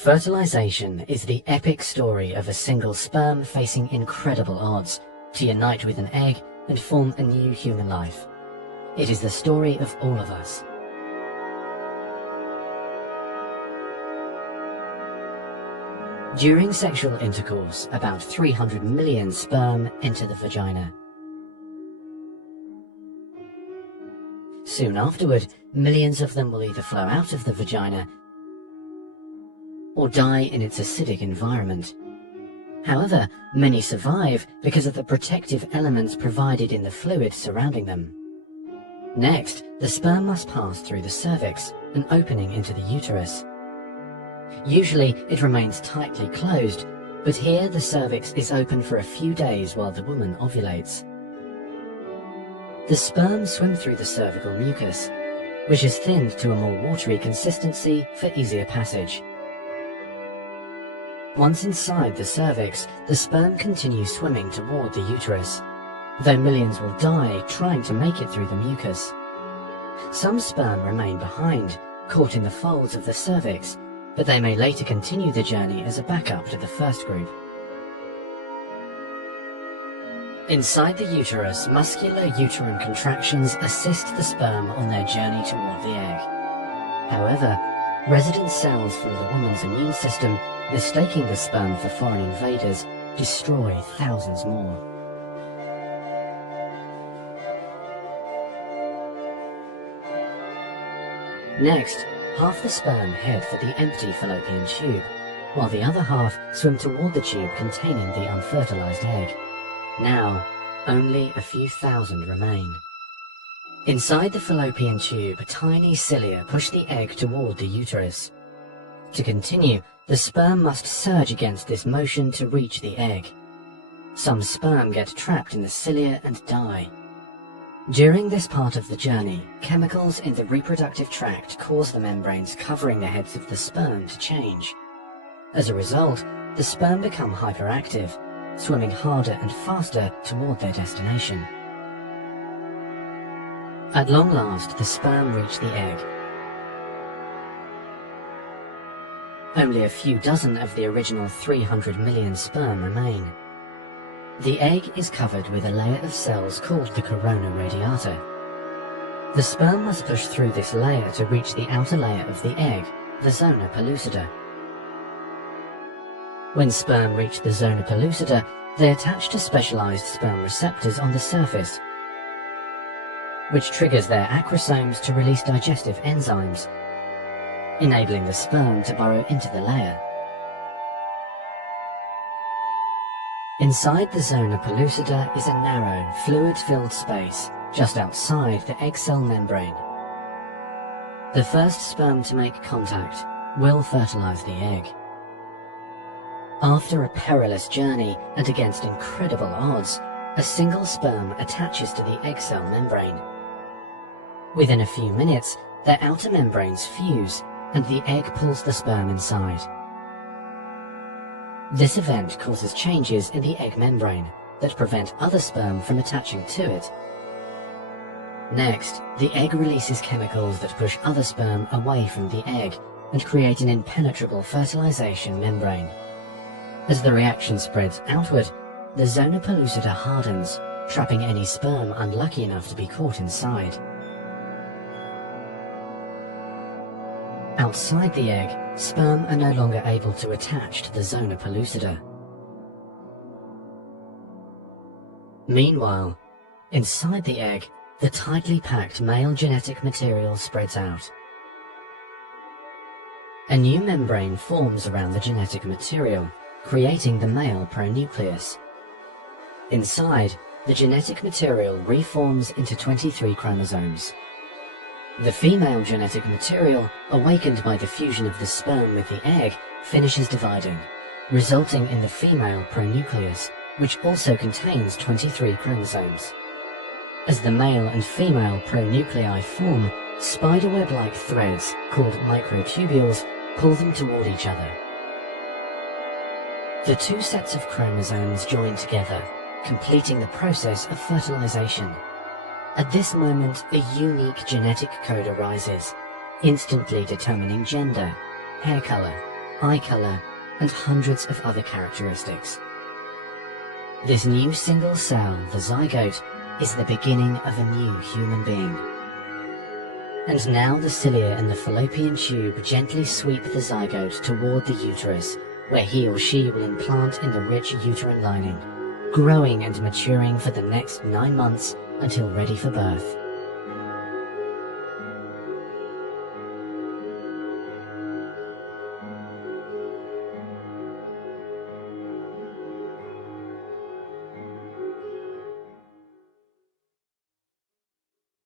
Fertilization is the epic story of a single sperm facing incredible odds to unite with an egg and form a new human life. It is the story of all of us. During sexual intercourse, about 300 million sperm enter the vagina. Soon afterward, millions of them will either flow out of the vagina or die in its acidic environment. However, many survive because of the protective elements provided in the fluid surrounding them. Next, the sperm must pass through the cervix, an opening into the uterus. Usually, it remains tightly closed, but here the cervix is open for a few days while the woman ovulates. The sperm swim through the cervical mucus, which is thinned to a more watery consistency for easier passage. Once inside the cervix, the sperm continues swimming toward the uterus, though millions will die trying to make it through the mucus. Some sperm remain behind, caught in the folds of the cervix, but they may later continue the journey as a backup to the first group. Inside the uterus, muscular uterine contractions assist the sperm on their journey toward the egg. However, resident cells from the woman's immune system, mistaking the sperm for foreign invaders, destroy thousands more. Next, half the sperm head for the empty fallopian tube, while the other half swim toward the tube containing the unfertilized egg. Now, only a few thousand remain. Inside the fallopian tube, tiny cilia push the egg toward the uterus. To continue, the sperm must surge against this motion to reach the egg. Some sperm get trapped in the cilia and die. During this part of the journey, chemicals in the reproductive tract cause the membranes covering the heads of the sperm to change. As a result, the sperm become hyperactive, swimming harder and faster toward their destination. At long last, the sperm reach the egg. Only a few dozen of the original 300 million sperm remain. The egg is covered with a layer of cells called the corona radiata. The sperm must push through this layer to reach the outer layer of the egg, the zona pellucida. When sperm reach the zona pellucida, they attach to specialized sperm receptors on the surface, which triggers their acrosomes to release digestive enzymes, enabling the sperm to burrow into the layer. Inside the zona pellucida is a narrow, fluid-filled space just outside the egg cell membrane. The first sperm to make contact will fertilize the egg. After a perilous journey and against incredible odds, a single sperm attaches to the egg cell membrane. Within a few minutes, their outer membranes fuse, and the egg pulls the sperm inside. This event causes changes in the egg membrane that prevent other sperm from attaching to it. Next, the egg releases chemicals that push other sperm away from the egg and create an impenetrable fertilization membrane. As the reaction spreads outward, the zona pellucida hardens, trapping any sperm unlucky enough to be caught inside. Outside the egg, sperm are no longer able to attach to the zona pellucida. Meanwhile, inside the egg, the tightly packed male genetic material spreads out. A new membrane forms around the genetic material, creating the male pronucleus. Inside, the genetic material reforms into 23 chromosomes. The female genetic material, awakened by the fusion of the sperm with the egg, finishes dividing, resulting in the female pronucleus, which also contains 23 chromosomes. As the male and female pronuclei form, spiderweb-like threads, called microtubules, pull them toward each other. The two sets of chromosomes join together, completing the process of fertilization. At this moment, a unique genetic code arises, instantly determining gender, hair color, eye color, and hundreds of other characteristics. This new single cell, the zygote, is the beginning of a new human being. And now the cilia in the fallopian tube gently sweep the zygote toward the uterus, where he or she will implant in the rich uterine lining, growing and maturing for the next 9 months until ready for birth.